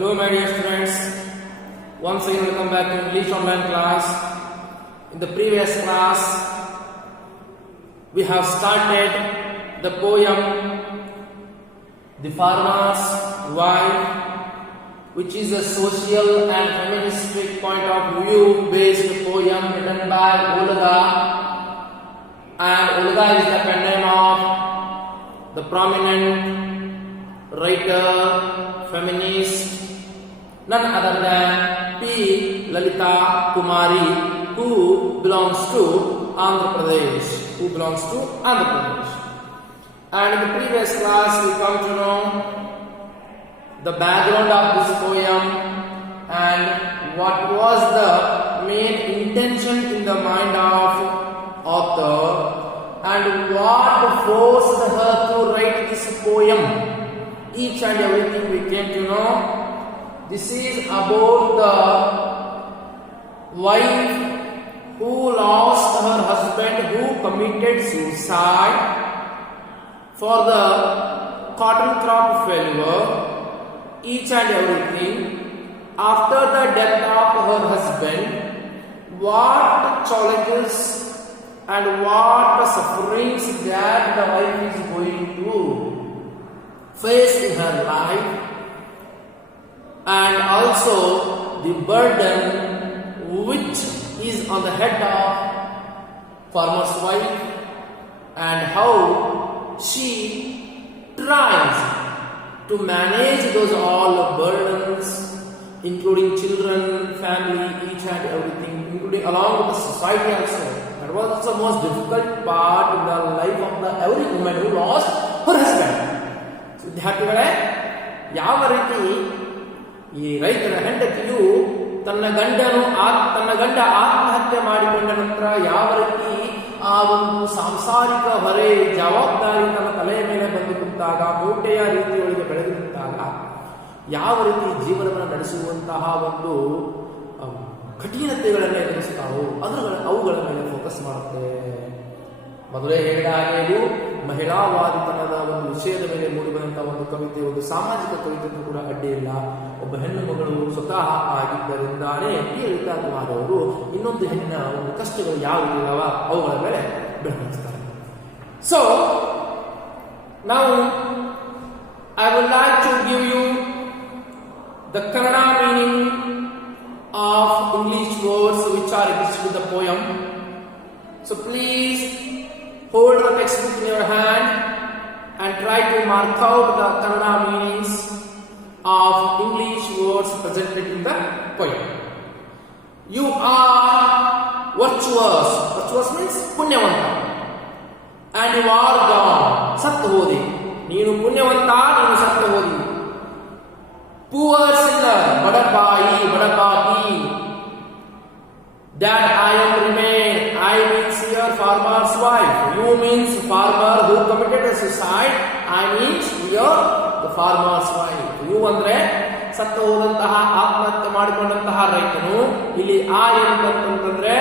Hello my dear students, once again welcome back to English online class. In the previous class we have started the poem The Farmer's Wife, which is a social and feministic point of view based poem written by Olga, and Olga is the pen name of the prominent writer, feminist, none other than P. Lalita Kumari, who belongs to Andhra Pradesh. And in the previous class we come to know the background of this poem and what was the main intention in the mind of author and what forced her to write this poem. Each and everything we came to know. This is about the wife who lost her husband, who committed suicide for the cotton crop failure. Each and everything. After the death of her husband, what challenges and what sufferings that the wife is going to face in her life, and also the burden which is on the head of farmer's wife, and how she tries to manage those all burdens, including children, family, each and everything, including along with the society also. That was the most difficult part in the life of the every woman who lost her husband. So ವಿದ್ಯಾರ್ಥಿಗಳೇ, ಯಾವ ರೀತಿ ಈ ರೈತರ ಹೆಂಡತಿಯು ತನ್ನ ಗಂಡ ಆತ್ಮಹತ್ಯೆ ಮಾಡಿಕೊಂಡ ನಂತರ ಯಾವ ರೀತಿ ಆ ಒಂದು ಸಾಂಸಾರಿಕ ಹೊರೆ ಜವಾಬ್ದಾರಿ ತನ್ನ ತಲೆಯ ಮೇಲೆ ಬಂದು ಕುಂತಾಗ, ಮೂಟೆಯ ರೀತಿಯೊಳಗೆ ಬೆಳೆದು ನಿಂತಾಗ ಯಾವ ರೀತಿ ಜೀವನವನ್ನು ನಡೆಸುವಂತಹ ಒಂದು ಕಠಿಣತೆಗಳನ್ನು ಎದುರಿಸ್ತಾವೋ ಅವುಗಳ ಮೇಲೆ ಫೋಕಸ್ ಮಾಡುತ್ತೆ. ಮೊದಲೇ ಹೇಳಿದ ಹಾಗೆ ಇದು ಮಹಿಳಾವಾದಿತನದ ಒಂದು ವಿಷಯದ ಮೇಲೆ ಮೂಡಿಬಂತಹ ಒಂದು ಕವಿತೆ, ಒಂದು ಸಾಮಾಜಿಕ ಕವಿತೆ ಕೂಡ ಅಡ್ಡಿ ಇಲ್ಲ. ಒಬ್ಬ ಹೆಣ್ಣು ಮಗಳು ಸ್ವತಃ ಆಗಿದ್ದರಿಂದಾನೇ ಲಲಿತಾ ಕುಮಾರ್ ಅವರು ಇನ್ನೊಂದು ಹೆಣ್ಣಿನ ಒಂದು ಕಷ್ಟಗಳು ಯಾವ ಇಲ್ಲವ ಅವುಗಳ ಮೇಲೆ ಬೆಳಕಿಸ್ತಾರೆ. ಸೊ ನಾವು I would like to give you the Kannada meaning of English words which are existing in the poem. So please hold the textbook in your hand and try to mark out the Kannada meanings of English words presented in the poem. You are virtuous. Virtuous means punyavanta. And you are gone. Sattu hodi. Neenu punyavanta, neenu sattu hodi. Poor sinner, badapati, that I am remain. I means here farmer's wife. You means farmer who committed a suicide. I means here the farmer's wife. You andre ಸತ್ತು ಹೋದಂತಹ ಆತ್ಮಹತ್ಯೆ ಮಾಡಿಕೊಂಡಂತಹ ರೈತನು. ಇಲ್ಲಿ ಆ ಎಂತಂದ್ರೆ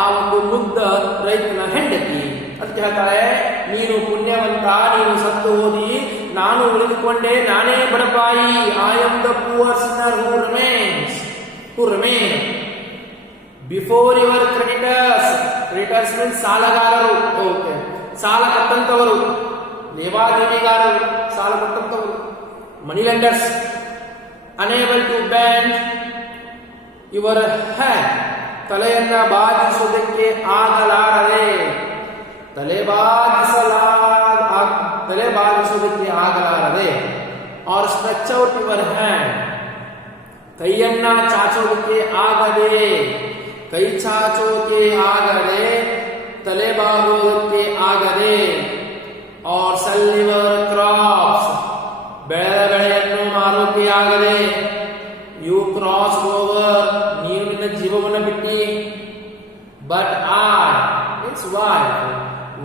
ಆ ಒಂದು ಮುಗ್ಧ ರೈತನ ಹೆಂಡತಿ. ಅದಕ್ಕೆ ಹೇಳ್ತಾರೆ, ನೀನು ಪುಣ್ಯವಂತ, ನೀನು ಸತ್ತು ಹೋದಿ, ನಾನು ಉಳಿದುಕೊಂಡೆ, ನಾನೇ ಬಡಪಾಯಿ. I am the poor sinner who remain before your creditors. Creditors means ಸಾಲಗಾರರು. ಓಕೆ, ಸಾಲ ಕೊಟ್ಟಂತವರು, ಲೇವಾದೇವಿಗಾರರು, ಸಾಲ ಕೊಟ್ಟಂತವರು, money lenders. Unable to bend your head. ತಲೆಯನ್ನ ಬಾಗಿಸುವುದಕ್ಕೆ ಆಗಲಾರದೆ, ತಲೆ ಬಾಗಿಸುವುದಕ್ಕೆ ಆಗಲಾರದೆ. Or stretch out your hand. ಕೈಯನ್ನ ಚಾಚೋದಕ್ಕೆ ಆಗದೆ, ಕೈ ಚಾಚೋಕೆ ಆಗದೆ, ತಲೆ ಬಾಗುವುದಕ್ಕೆ ಆಗದೆ. Or sell your crops. ಬೆಳೆಯನ್ನು ಮಾರೋಕೆ ಆಗದೆ. You cross over. ನೀನು ನಿನ್ನ ಜೀವವನ್ನು ಬಿಟ್ಟಿ. But I means wife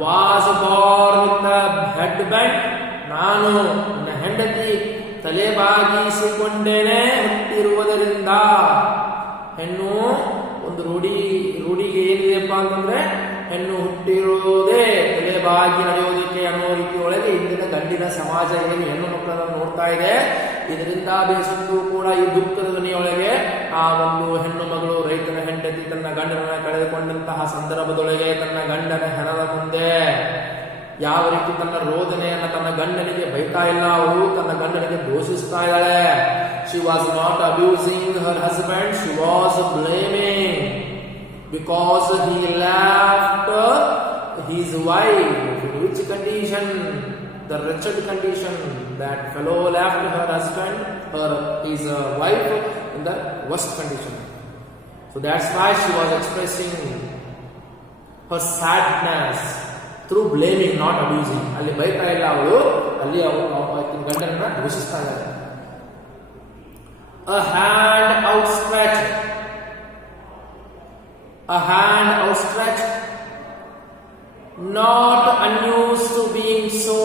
was Born with the head bent. ನಾನು ನನ್ನ ಹೆಂಡತಿ ತಲೆ ಬಾಗಿಸಿಕೊಂಡೇನೆ ಹುಟ್ಟಿರುವುದರಿಂದ. ಹೆಣ್ಣು ಒಂದು ರೂಢಿಗೆ ಏನಿದೆಪ್ಪ ಅಂತಂದ್ರೆ, ಹೆಣ್ಣು ಹುಟ್ಟಿರುವುದೇ ತಲೆ ಬಾಗಿ ನಡೆಯೋದಕ್ಕೆ ಅನ್ನೋ ರೀತಿ ಒಳಗೆ ಇಂದಿನ ಗಂಡಿ ಇಂದಿನ ಸಮಾಜ ಏನು ಹೆಣ್ಣು ಮಕ್ಕಳನ್ನು ನೋಡ್ತಾ ಇದೆ, ಇದರಿಂದ ಬೇಸತ್ತು ಕೂಡ ಈ ದುಃಖದ ಧ್ವನಿಯೊಳಗೆ ಆ ಒಂದು ಹೆಣ್ಣು ಮಗಳು ರೈತನ ಹೆಂಡತಿ ತನ್ನ ಗಂಡನ ಕಳೆದುಕೊಂಡಂತಹ ಸಂದರ್ಭದೊಳಗೆ ತನ್ನ ಗಂಡನ ಹೆಣದ ಮುಂದೆ ಯಾವ ರೀತಿ ತನ್ನ ರೋದನೆಯನ್ನ ತನ್ನ ಗಂಡನಿಗೆ ಬೈತಾ ಇಲ್ಲ, ಅವಳು ತನ್ನ ಗಂಡನಿಗೆ ದೋಷಿಸ್ತಾ ಇದ್ದಾಳೆ. She was not abusing her husband, she was blaming because he left his wife. In which condition? The wretched condition. That fellow left her husband, his wife in the worst condition. So that's why she was expressing her sadness through blaming, not abusing. ಅಲ್ಲಿ ಬೈತಾ ಇಲ್ಲ ಅವಳು, ಅಲ್ಲಿ ಅವಳು ಗಂಡನನ್ನ ದೂಷಿಸ್ತಾ ಇದ್ದಾರೆ. A hand outstretched, a hand outstretched, not unused to being so.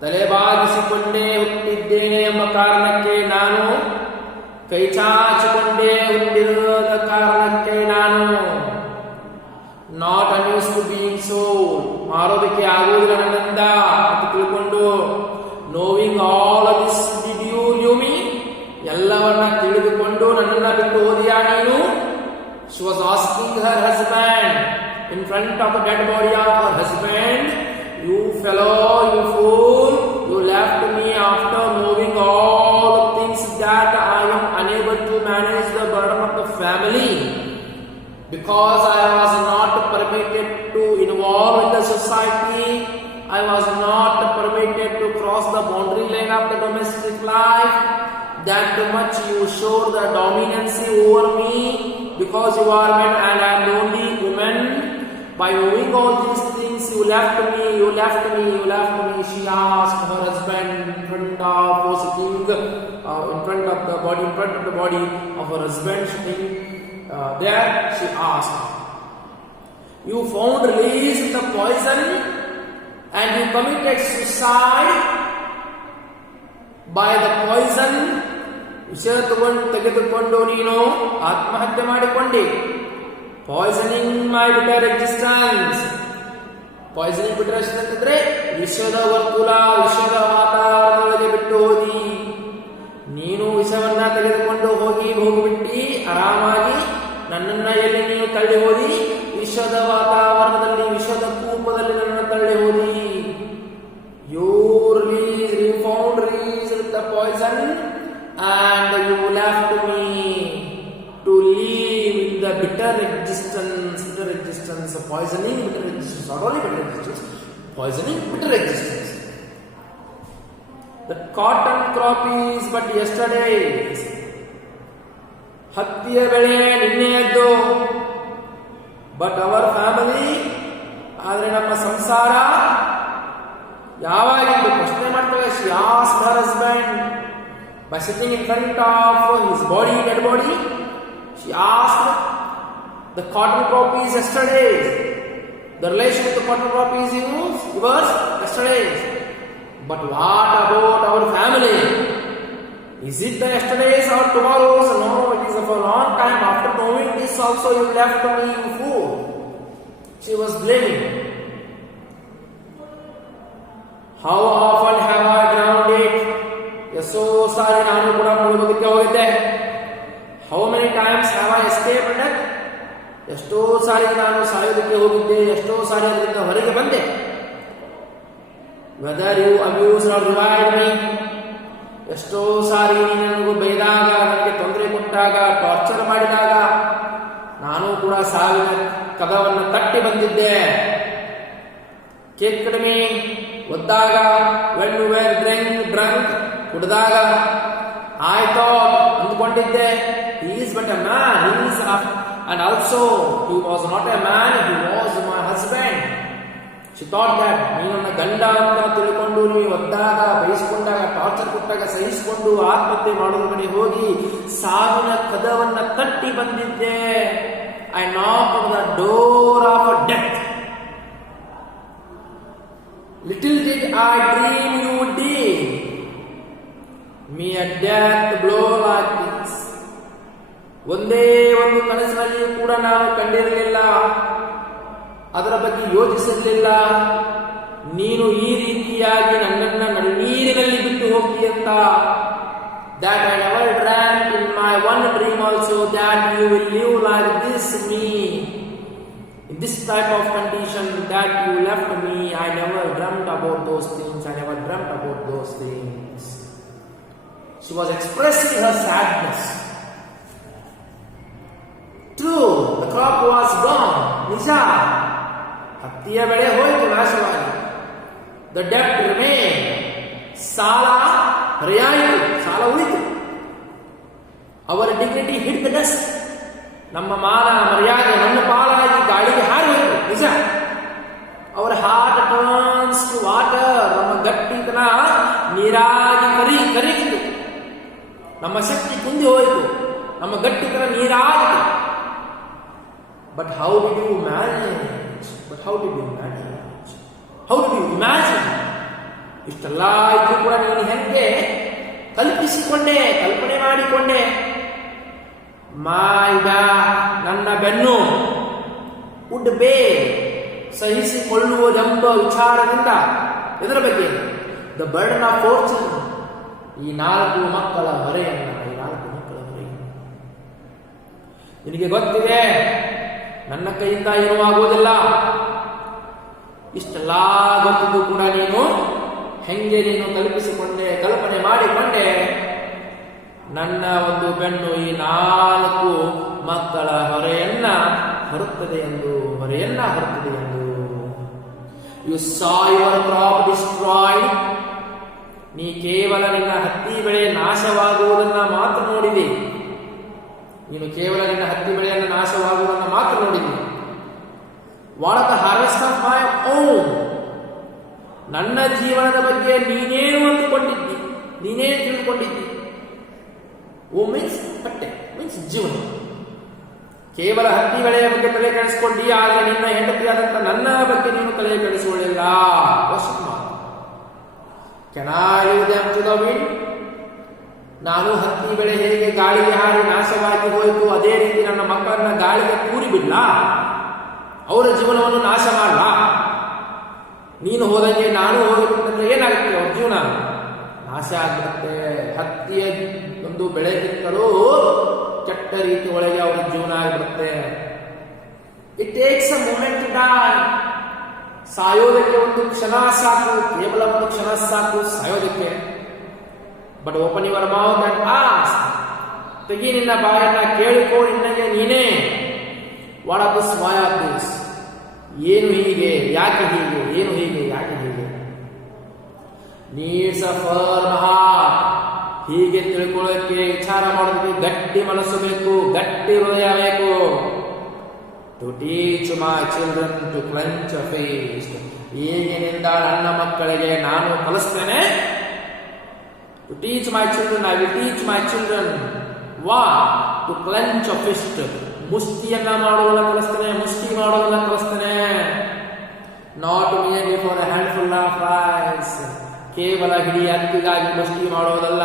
ತಲೆಬಾಗಿಸಿಕೊಂಡೇ ಹುಟ್ಟಿದ್ದೇನೆ ಎಂಬ ಕಾರಣಕ್ಕೆ ನಾನು, ಕೈ ಚಾಚಿಕೊಂಡೇ ಹುಟ್ಟಿದ ಕಾರಣಕ್ಕೆ ನಾನು, not unused to being so, ಮಾರೋದಕ್ಕೆ ಆಗುವುದಿಲ್ಲ ನನ್ನಿಂದ ಅಂತ ತಿಳ್ಕೊಂಡು, knowing all of this did you knew me, ಎಲ್ಲವನ್ನ ತಿಳಿದುಕೊಂಡು ನನ್ನನ್ನ ಬಿಟ್ಟು ಹೋದಿಯಾ ನೀನು. She was asking her husband in front of the dead body of her husband, you fellow, you fool, you left me after knowing all the things that I am unable to manage the burden of the family, because I was not permitted to involve in the society, I was not permitted to cross the boundary line of the domestic life. That much you showed the dominance over me, because you are man and I am the only woman. By knowing all these things, you left me, you left me, you left me. She asked her husband in front of sitting in front of the body of her husband sitting there. She asked, "You found release in the poison and you committed suicide by the poison." ವಿಷ ತೆಗೆದುಕೊಂಡು ನೀನು ಆತ್ಮಹತ್ಯೆ ಮಾಡಿಕೊಂಡೆ. Poisoning my bitter existence. Poisoning bitter existence ಅಂದ್ರೆ ವಿಷದ ವರ್ತುಲ, ವಿಷದ ವಾತಾವರಣದೊಳಗೆ ಬಿಟ್ಟು ಹೋದಿ. ನೀನು ವಿಷವನ್ನ ತೆಗೆದುಕೊಂಡು ಹೋಗಿಬಿಟ್ಟಿ ಆರಾಮಾಗಿ, ನನ್ನನ್ನ ಎಲ್ಲಿ ನೀನು ತಳ್ಳಿ ಹೋದಿ, ವಿಷದ ವಾತಾವರಣದಲ್ಲಿ, ವಿಷದ ಕೂಪದಲ್ಲಿ ನನ್ನನ್ನು ತಳ್ಳಿ ಹೋದಿ. You found release with the poison and you left me to live in the bitter existence, poisoning bitter existence, not only bitter existence, poisoning bitter existence. The cotton crop is but yesterday's. ಹತ್ತಿಯ ಬೆಳೆ ನಿನ್ನೆಯದ್ದು. But hour family, ಆದರೆ ನಮ್ಮ ಸಂಸಾರ ಯಾವಾಗಿದ್ದು ಪ್ರಶ್ನೆ ಮಾಡ್ತಾಳೆ. She asked her husband by sitting in front of his body, dead body. She asked, the cotton crop is yesterday. The relation with the cotton crop is yours yesterday. But what about our family? Is it the yesterday's or tomorrow's? No, it is of a long time. After knowing this also you left me, you fool. She was blaming. How often have I drowned it? ಎಷ್ಟೋ ಸಾರಿ ನಾನು ಕೂಡ ಮುಳುಗೋದಕ್ಕೆ ಹೋಗಿದ್ದೆ. How many times have I escaped death? ಎಷ್ಟೋ ಸಾರಿ ನಾನು ಸಾಯೋದಕ್ಕೆ ಹೋಗಿದ್ದೆ, ಎಷ್ಟೋ ಸಾರಿ ಅದರಿಂದ ಹೊರಗೆ ಬಂದೆ. Whether you abused or reviled me, ಎಷ್ಟೋ ಸಾರಿ ನನಗೂ ಬೈದಾಗ, ನನಗೆ ತೊಂದರೆ ಕೊಟ್ಟಾಗ, ಟಾರ್ಚರ್ ಮಾಡಿದಾಗ ನಾನು ಕೂಡ ಸಾವಿನ ಕದವನ್ನು ತಟ್ಟಿ ಬಂದಿದ್ದೆ. ಕೇಕ್ ಕಡಿಮೆ ಒದ್ದಾಗ, when you were drunk, ಕುಡಿದಾಗ, ಆಯ್ತೋ ಅಂದ್ಕೊಂಡಿದ್ದೆ. He is but a man, and also he was not a man, he was my husband. She thought that ನೀನು ನನ್ನ ಗಂಡ ಅಂತ ತಿಳ್ಕೊಂಡು ನೀವು ಒದ್ದಾಗ, ಬಯಸಿಕೊಂಡಾಗ, ಟಾರ್ಚರ್ ಕೊಟ್ಟಾಗ ಸಹಿಸಿಕೊಂಡು ಆತ್ಮಹತ್ಯೆ ಮಾಡೋದ್ರ ಕಡೆ ಹೋಗಿ ಸಾವಿನ ಕದವನ್ನ ತಟ್ಟಿ ಬಂದಿದ್ದೆ. I knocked on the door of death. Little did I dream you would did me a death blow like this. ಒಂದೇ ಒಂದು ಕನಸಿನಲ್ಲಿ ಕೂಡ ನಾನು ಕಂಡಿರಲಿಲ್ಲ, ಅದರ ಬಗ್ಗೆ ಯೋಚಿಸಿರಲಿಲ್ಲ. ನೀನು ಈ ರೀತಿಯಾಗಿ ನನ್ನನ್ನು ನಡುನೀರಿನಲ್ಲಿ ಬಿಟ್ಟು ಹೋಗ್ತೀಯಂತ. That I never dreamt in my one dream also that you will live like this me, in this type of condition that you left me. I never dreamt about those things. I never dreamt about those things. She was expressing her sadness. True, the crop was gone. ನಿಜ, ಹತ್ತಿಯ ಬೆಳೆ ಹೋಯಿತು, ನಾಶವಾಗಿ. The debt remained. ಸಾಲ ಹೊರೆಯಾಯಿತು, ಸಾಲ ಉಳಿತು. ಅವರ dignity hit the dust. ನಮ್ಮ ಮಾನ ಮರ್ಯಾದೆ ನನ್ನ ಪಾಲಾಗಿ ಗಾಳಿಗೆ ಹಾರಿ ಹೋಯಿತು, ನಿಜ. ಅವರ ಹಾರ್ಟ್ ಟರ್ನ್ಸ್ ಟು ವಾಟರ್. ನಮ್ಮ ಗಟ್ಟಿತನ ನೀರಾಗಿ ಕರಗಿತು. ನಮ್ಮ ಶಕ್ತಿ ಕುಂದಿ ಹೋಯಿತು, ನಮ್ಮ ಗಟ್ಟಿತನ ನೀರಾಗಿತು. But how did you manage? How did you imagine? ಇಷ್ಟೆಲ್ಲ ಇದ್ರೂ ಕೂಡ ನೀನು ಹೆಂಗೆ ಕಲ್ಪನೆ ಮಾಡಿಕೊಂಡೆ? ಮೈ ಬ್ಯಾಕ್, ನನ್ನ ಬೆನ್ನು, ವುಡ್ ಬೇ, ಸಹಿಸಿಕೊಳ್ಳುವುದೆಂಬ ವಿಚಾರದಿಂದ. ಇದರ ಬಗ್ಗೆ ದ ಬರ್ಡನ್ ಆಫ್ ಫೋರ್ಚೂನ್, ಈ 4 ಮಕ್ಕಳ ಹೊರೆಯನ್ನು. ನಿನಗೆ ಗೊತ್ತಿದೆ, ನನ್ನ ಕೈಯಿಂದ ಏನೂ ಆಗುವುದಿಲ್ಲ. ಇಷ್ಟೆಲ್ಲ ಗೊತ್ತಿದ್ದು ಕೂಡ ನೀನು ಹೆಂಗೆ ಕಲ್ಪನೆ ಮಾಡಿಕೊಂಡೆ ನನ್ನ ಒಂದು ಬೆನ್ನು ಈ 4 ಮಕ್ಕಳ ಹೊರೆಯನ್ನ ಹೊರುತ್ತದೆ ಎಂದು. You saw your crop destroyed. ನೀ ಕೇವಲ ನಿನ್ನ ಹತ್ತಿ ಬೆಳೆ ನಾಶವಾಗುವುದನ್ನ ಮಾತ್ರ ನೋಡಿದೆ. What are the harvest of my own. ನನ್ನ ಜೀವನದ ಬಗ್ಗೆ ನೀನೇನು ಅಂದುಕೊಂಡಿದ್ದಿ, ನೀನೇ ತಿಳ್ಕೊಂಡಿದ್ದಿ. ಓ ಮೀನ್ಸ್ ಬಟ್ಟೆ, ಮೀನ್ಸ್ ಜೀವನ. ಕೇವಲ ಹತ್ತಿ ಬೆಳೆಯ ಬಗ್ಗೆ ತಲೆ ಕೆಡಿಸಿಕೊಂಡಿ, ಆದರೆ ನಿನ್ನ ಹೆಂಡತಿಯಾದಂತ ನನ್ನ ಬಗ್ಗೆ ನೀನು ತಲೆ ಕೆಡಿಸಿಕೊಳ್ಳಿಲ್ಲ. Can I leave them to the wind? ನಾನು ಹತ್ತಿ ಬೆಳೆ ಹೇಗೆ ಗಾಳಿಗೆ ಹಾರಿ ನಾಶವಾಗಿ ಹೋಯಿತು, ಅದೇ ರೀತಿ ನನ್ನ ಮಕ್ಕಳನ್ನ ಗಾಳಿಗೆ ಕೂರಿ ಬಿಡ್ಲ, ಅವರ ಜೀವನವನ್ನು ನಾಶ ಮಾಡಲ. ನೀನು ಹೋದಂಗೆ ನಾನು ಹೋಗಬೇಕಂದ್ರೆ ಏನಾಗುತ್ತೆ? ಅವ್ರ ಜೀವನ ನಾಶ ಆಗಿರುತ್ತೆ. ಹತ್ತಿಯ ಒಂದು ಬೆಳೆಗಿಂತಲೂ ಕೆಟ್ಟ ರೀತಿ ಒಳಗೆ ಅವರ ಜೀವನ ಆಗಿರುತ್ತೆ. It takes a moment to die. ಸಾಯೋದಕ್ಕೆ ಒಂದು ಕ್ಷಣ ಸಾಕು, ಕೇವಲ ಒಂದು ಕ್ಷಣ ಸಾಕು ಸಾಯೋದಕ್ಕೆ. But open your mouth and ask. ತೆಗಿ ನಿನ್ನ ಬಾಯನ್ನ, ಕೇಳಿಕೋ ನಿನ್ನಗೆ ನೀನೇ. What of this, why of this? ಏನು ಹೀಗೆ, ಯಾಕೆ ಹೀಗೆ, ಏನು ಹೀಗೆ, ಯಾಕೆ ಹೀಗೆ? Needs a firm heart. ಹೀಗೆ ತಿಳ್ಕೊಳ್ಳೋಕೆ, ವಿಚಾರ ಮಾಡೋದಕ್ಕೆ ಗಟ್ಟಿ ಮನಸ್ಸು ಬೇಕು, ಗಟ್ಟಿ ಹೃದಯ ಬೇಕು. To teach my children to clench a fist. ಈಗಿನಿಂದ ನನ್ನ ಮಕ್ಕಳಿಗೆ ನಾನು ಕಲಿಸ್ತೇನೆ. To teach my children, I will teach my children what? To clench a fist. ಮುಷ್ಟಿಯನ್ನ ಮಾಡುವುದನ್ನ ಕಲಿಸ್ತೇನೆ, ಮುಷ್ಟಿ ಮಾಡುವುದನ್ನ ಕಲಿಸ್ತೇನೆ. Not merely for a handful of rice. ಕೇವಲ ಹಿಡಿ ಹತ್ತಿಗಾಗಿ ಮುಷ್ಟಿ ಮಾಡೋದಲ್ಲ,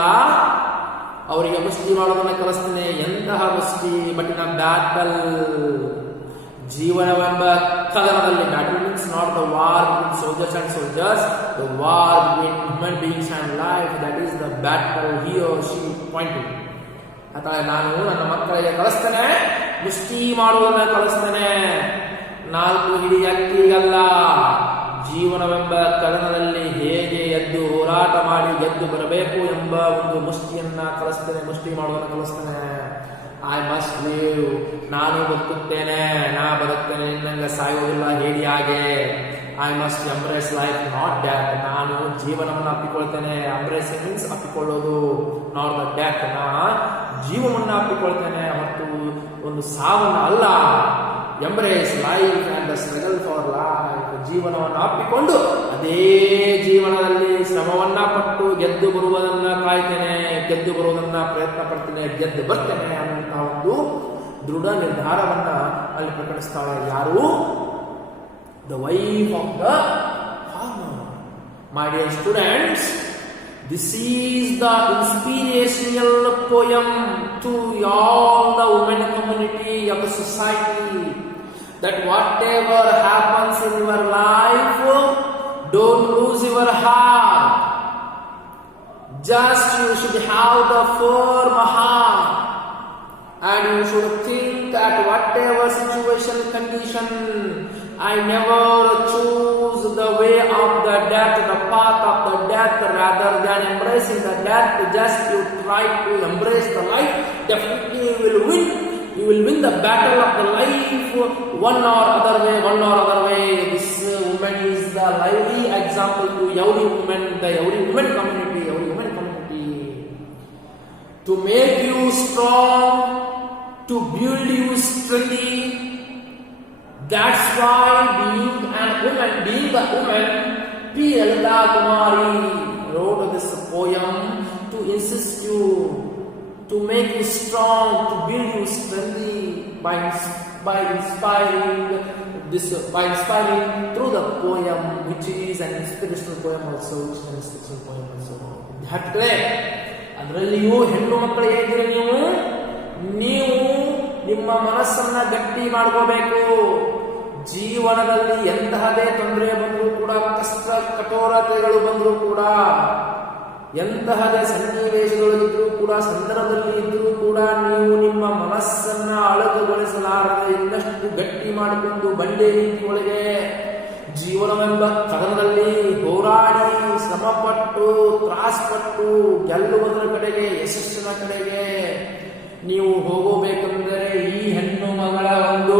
ಅವರಿಗೆ ಮುಷ್ಟಿ ಮಾಡೋದನ್ನ ಕಲಿಸ್ತೇನೆ. ಎಂತಹ ಮುಷ್ಟಿ? ಬಟ್ ಇನ್ ಅ ಬ್ಯಾಟಲ್, ಜೀವನವೆಂಬ ಕದನದಲ್ಲಿ. Battle means not the war between soldiers and soldiers, the war between human beings and life. That is the battle he or she pointing. ಅಥವಾ ನಾನು ನನ್ನ ಮಕ್ಕಳಿಗೆ ಕಲಿಸ್ತೇನೆ, ಮುಷ್ಟಿ ಮಾಡುವುದನ್ನ ಕಲಿಸ್ತೇನೆ. 4 ಹಿಡಿ ಅಕ್ಕಿಗಲ್ಲ, ಜೀವನವೆಂಬ ಕದನದಲ್ಲಿ ಹೇಗೆ ಎದ್ದು ಹೋರಾಟ ಮಾಡಿ ಗೆದ್ದು ಬರಬೇಕು ಎಂಬ ಒಂದು ಮುಷ್ಟಿಯನ್ನ ಕಲಿಸ್ತೇನೆ, ಮುಷ್ಟಿ ಮಾಡುವುದನ್ನ ಕಲಿಸ್ತೇನೆ. I must live. ನಾನು ಬದುಕುತ್ತೇನೆ, ನಾ ಬದುಕ್ತೇನೆ, ನಿನ್ನಂಗೆ ಸಾಯೋದಿಲ್ಲ ಹೇಳಿ ಹಾಗೆ. I must embrace life, not death. ನಾನು ಜೀವನವನ್ನು ಅಪ್ಪಿಕೊಳ್ತೇನೆ. ಎಂಬ್ರೇಸ್ ಮೀನ್ಸ್ ಅಪ್ಪಿಕೊಳ್ಳೋದು, ನಾಟ್ ದ ಡ್ಯಾತ್. ನಾ ಜೀವನವನ್ನು ಅಪ್ಪಿಕೊಳ್ತೇನೆ ಮತ್ತು ಒಂದು ಸಾವನ್ನ ಅಲ್ಲ. Embrace life and the struggle for life. ಜೀವನವನ್ನು ಅಪ್ಪಿಕೊಂಡು ಅದೇ ಜೀವನದಲ್ಲಿ ಶ್ರಮವನ್ನ ಪಟ್ಟು ಗೆದ್ದು ಬರುವುದನ್ನ ಕಾಯ್ತೇನೆ, ಗೆದ್ದು ಬರುವುದನ್ನ ಪ್ರಯತ್ನ ಪಡ್ತೇನೆ, ಗೆದ್ದು ಬರ್ತೇನೆ ಅನ್ನುವಂತಹ ಒಂದು ದೃಢ ನಿರ್ಧಾರವನ್ನ ಅಲ್ಲಿ ಪ್ರಕಟಿಸ್ತಾಳೆ. ಯಾರು? The wife of the farmer. My dear students, this is the inspirational poem to all the women community of the society, that whatever happens in your life, Don't lose your heart. Just you should have the firm heart. And you should think that whatever situation, condition, I never choose the way of the death, the path of the death, rather than embracing the death. Just you try to embrace the life, definitely you will win. You will win the battle of the life one or other way. This woman is the lively example to every woman community. To make you strong, to build you strengthy. That's why being a woman, P. Lalita Kumari wrote this poem to insist you, to make you strong, to build you strengthy by inspiring through the poem, which is an inspirational poem also, ಅದರಲ್ಲಿಯೂ ಹೆಣ್ಣು ಮಕ್ಕಳು ಹೇಗಿದ್ರೆ ನೀವು ನಿಮ್ಮ ಮನಸ್ಸನ್ನ ಗಟ್ಟಿ ಮಾಡ್ಕೋಬೇಕು. ಜೀವನದಲ್ಲಿ ಎಂತಹದೇ ತೊಂದರೆ ಬಂದರೂ ಕೂಡ, ಕಷ್ಟ ಕಠೋರತೆಗಳು ಬಂದರೂ ಕೂಡ, ಎಂತಹದೇ ಸನ್ನಿವೇಶಗಳು ಇದ್ರೂ ಕೂಡ, ಸಂದರ್ಭದಲ್ಲಿ ಇದ್ರೂ ಕೂಡ, ನೀವು ನಿಮ್ಮ ಮನಸ್ಸನ್ನ ಅಳಕುಗೊಳಿಸಲಾರದೆ ಇನ್ನಷ್ಟು ಗಟ್ಟಿ ಮಾಡಿಕೊಂಡು ಬಂಡೆ ರೀತಿ ಒಳಗೆ ಜೀವನವೆಂಬ ಕದನದಲ್ಲಿ ಹೋರಾಡಿ ಶ್ರಮಪಟ್ಟು ತ್ರಾಸಪಟ್ಟು ಗೆಲ್ಲುವುದರ ಕಡೆಗೆ, ಯಶಸ್ಸಿನ ಕಡೆಗೆ ನೀವು ಹೋಗಬೇಕೆಂದರೆ ಈ ಹೆಣ್ಣು ಮಗಳ ಒಂದು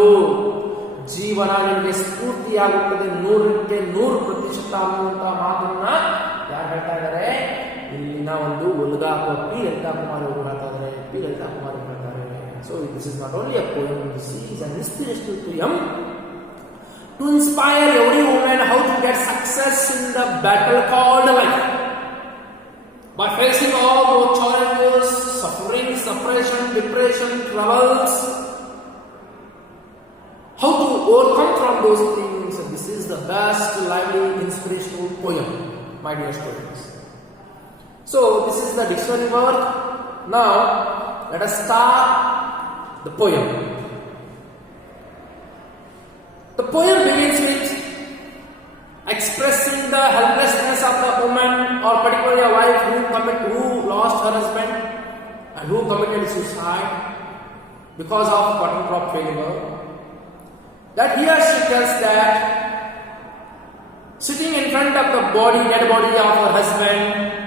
ಜೀವನ ನಿಮಗೆ ಸ್ಫೂರ್ತಿಯಾಗುತ್ತದೆ. 100ಕ್ಕೆ 100% ಆಗುವಂತಹ ಮಾತನ್ನ ಯಾರು ಹೇಳ್ತಾ ಇದ್ದಾರೆ? ಇಲ್ಲಿನ ಒಂದು ಉಲ್ಗಾಪಿ ಲಲಿತಾ ಕುಮಾರಿ ಅವರು ಹೇಳ್ತಾ ಇದ್ದಾರೆ. So this is not only a poem, this is an inspirational poem to inspire every woman how to get success in the battle called life. By facing all those challenges, suffering, suppression, depression, troubles, how to overcome from those things. This is the best, lively, inspirational poem, my dear students. So, this is the dictionary work. Now, let us start the poem. The poem begins with expressing the helplessness of the woman, or particularly a wife who lost her husband and who committed suicide because of cotton crop failure. That here she tells that sitting in front of the dead body of her husband,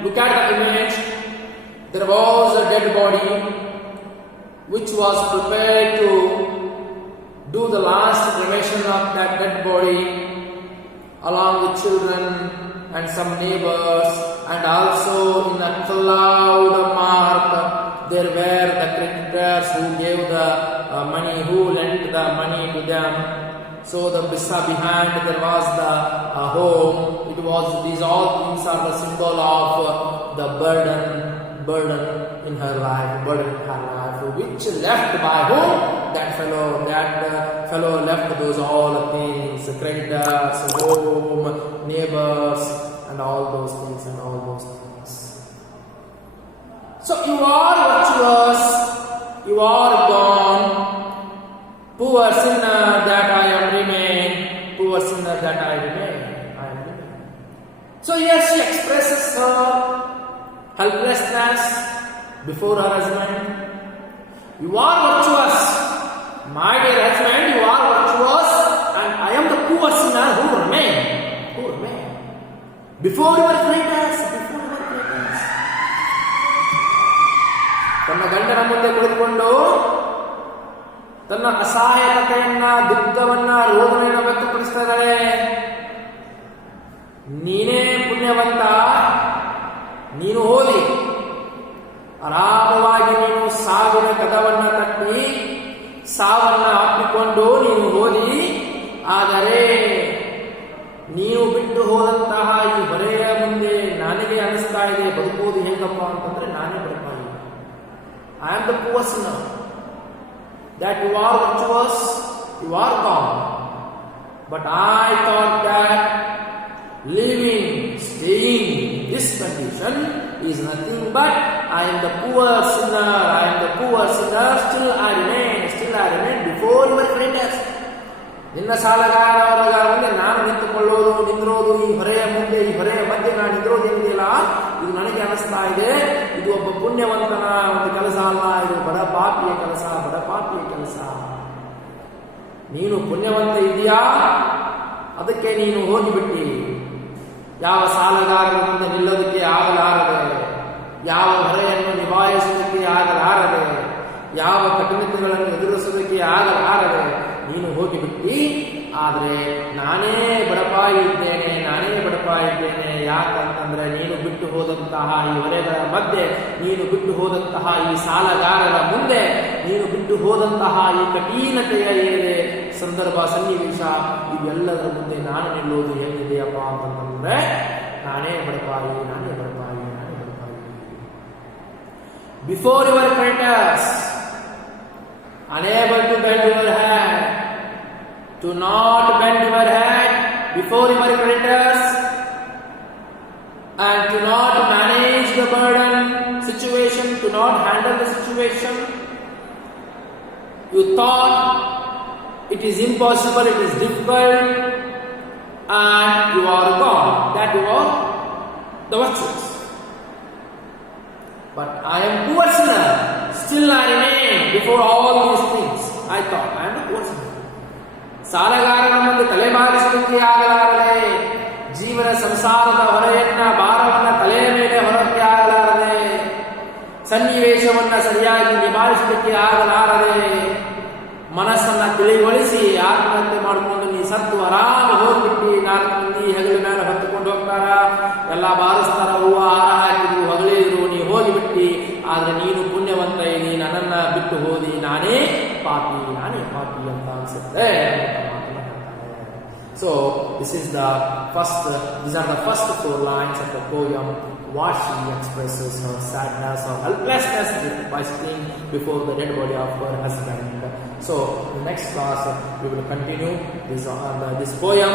look at the image. There was a dead body which was prepared to do the last cremation of that dead body along with children and some neighbors, and also in a cloud mark there were the creditors who gave the money, who lent the money to them. So the behind there was the home. These all things are the symbol of the burden in her life, which left by whom? That fellow left those all things, creditors, home, neighbors, and all those things. So you are virtuous, you are gone, poor sinner that I am remain. So here she expresses her helplessness before her husband. You are virtuous, my dear husband, you are virtuous, and I am the poor sinner who remain. Before your creditors. ತನ್ನ ಗಂಡನ ಮುಂದೆ ಕುಳಿತುಕೊಂಡು ತನ್ನ ಅಸಹಾಯಕತೆಯನ್ನ, ದುಃಖವನ್ನ, ರೋದನೆಯನ್ನು ವ್ಯಕ್ತಪಡಿಸ್ತಾ ಇದ್ದಾಳೆ. ನೀನೇ ಪುಣ್ಯವಂತ, ನೀನು ಹೋದಿ ಆರಾಮವಾಗಿ ನೀನು ಸಾವಿನ ಕದವನ್ನ ತಟ್ಟಿ ಸಾವನ್ನ ಅಪ್ಪಿಕೊಂಡು ನೀನು ಹೋದಿ. ಆದರೆ ನೀವು ಬಿಟ್ಟು ಹೋದಂತಹ ಈ ಹೊರೆಯ ಮುಂದೆ ನನಗೆ ಅನಿಸ್ತಾ ಇದೆ ಬದುಕುವುದು ಹೇಗಪ್ಪ ಅಂತಂದ್ರೆ ನಾನೇ ಬದುಕಿ. I am the poor sinner. That you are virtuous, you are gone. But I thought that staying in this condition is nothing but I am the poor sinner, still I remain before your creditors. ನಿನ್ನ ಸಾಲಗಾರರ ಮುಂದೆ ನಾನು ನಿಂತುಕೊಳ್ಳೋದು ನಿಂದಿರೋದು, ಈ ಹೊರೆಯ ಮುಂದೆ ಈ ಹೊರೆಯ ಮಧ್ಯೆ ನಾನು ನಿಂದಿರೋದೇನಿದೆಯಲ್ಲ, ಇದು ನನಗೆ ಅನಿಸ್ತಾ ಇದೆ ಇದು ಒಬ್ಬ ಪುಣ್ಯವಂತನ ಒಂದು ಕೆಲಸ ಅಲ್ಲ, ಇದು ಬಡ ಪಾಪಿಯ ಕೆಲಸ, ಬಡ ಪಾಪಿಯ ಕೆಲಸ. ನೀನು ಪುಣ್ಯವಂತ ಇದೆಯಾ, ಅದಕ್ಕೆ ನೀನು ಹೋಗಿಬಿಟ್ಟಿ. ಯಾವ ಸಾಲಗಾರರ ಮುಂದೆ ನಿಲ್ಲೋದಕ್ಕೆ ಆಗಲಾರದೆ, ಯಾವ ಹೊರೆಯನ್ನು ನಿಭಾಯಿಸೋದಕ್ಕೆ ಆಗಲಾರದೆ, ಯಾವ ಕಠಿಣತೆಗಳನ್ನು ಎದುರಿಸೋದಕ್ಕೆ ಆಗಲಾರದೆ ನೀನು ಹೋಗಿಬಿಟ್ಟಿ. ಆದರೆ ನಾನೇ ಬಡಪಾಯಿ ಇದ್ದೇನೆ, ನಾನೇ ಬಡಪಾಯಿ ಇದ್ದೇನೆ. ಯಾಕಂತಂದ್ರೆ ನೀನು ಬಿಟ್ಟು ಹೋದಂತಹ ಈ ಹೊರೆಗಳ ಮಧ್ಯೆ, ನೀನು ಬಿಟ್ಟು ಹೋದಂತಹ ಈ ಸಾಲಗಾರರ ಮುಂದೆ, ನೀನು ಬಿಟ್ಟು ಹೋದಂತಹ ಈ ಕಠಿಣತೆಯ ಏನಿದೆ ಸಂದರ್ಭ ಸನ್ನಿವೇಶ, ಇವೆಲ್ಲದರ ಮುಂದೆ ನಾನು ನಿಲ್ಲೋದು ಹೇಗಿದೆಯಪ್ಪ ಅಂತಂದ್ರೆ ನಾನೇ ಬಡಪಾಯಿ, ನಾನೇ ಬಡಪಾಯಿ, ನಾನೇ ಬಡಪಾಯಿ. Before your creditors, unable to bend your head, to not bend your head before your creditors, and to not manage the burden situation, to not handle the situation. You thought it is impossible, it is difficult, and you are gone. That you are the virtuous. But I am poor sinner, still I remain before all these things. I thought I am a poor sinner. ಸಾಲಗಾರನ ಮುಂದೆ ತಲೆಮಾರಿಸಲಿಕ್ಕೆ ಆಗಲಾರದೆ, ಜೀವನ ಸಂಸಾರದ ಹೊರೆಯನ್ನ ಭಾರವನ್ನ ತಲೆಯ ಮೇಲೆ ಹೊರಕ್ಕೆ ಆಗಲಾರದೆ, ಸನ್ನಿವೇಶವನ್ನ ಸರಿಯಾಗಿ ನಿಭಾಯಿಸಲಿಕ್ಕೆ ಆಗಲಾರದೆ, ಮನಸ್ಸನ್ನ ತಿಳಿಗೊಳಿಸಿ ಆತ್ಮಹತ್ಯೆ ಮಾಡಿಕೊಂಡು ನೀ ಸತ್ತು ಆರಾಮ ಹೋಗ್ಬಿಟ್ಟು 4 ಮಂದಿ ಹೆಗಲ ಮೇಲೆ ಹೊತ್ತುಕೊಂಡು ಹೋಗ್ತಾರ, ಎಲ್ಲ ಬಾರಿಸ್ತಾರ, ಹೂವು ಹಾರ ಹಾಕಿದ್ರು, ಹೊಗಳಿದ್ರು, ನೀ ಹೋಗಿಬಿಟ್ಟಿ. ಆದ್ರೆ ನೀನು ಪುಣ್ಯವಂತ ಇದಿ, ನನ್ನನ್ನ ಬಿಟ್ಟು ಹೋದಿ, ನಾನೇ ಪಾಪಿ ಅಂತ ಅನ್ಸುತ್ತೆ. So these are the first 4 lines of the poem. What she expresses her sadness or helplessness by sitting before the dead body of her husband. So in the next class we will continue this poem,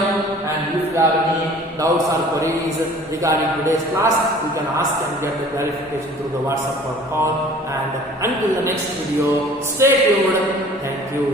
and if you have any doubts or queries regarding today's class, you can ask and get the clarification through the WhatsApp or call. And until the next video, stay tuned. Thank you.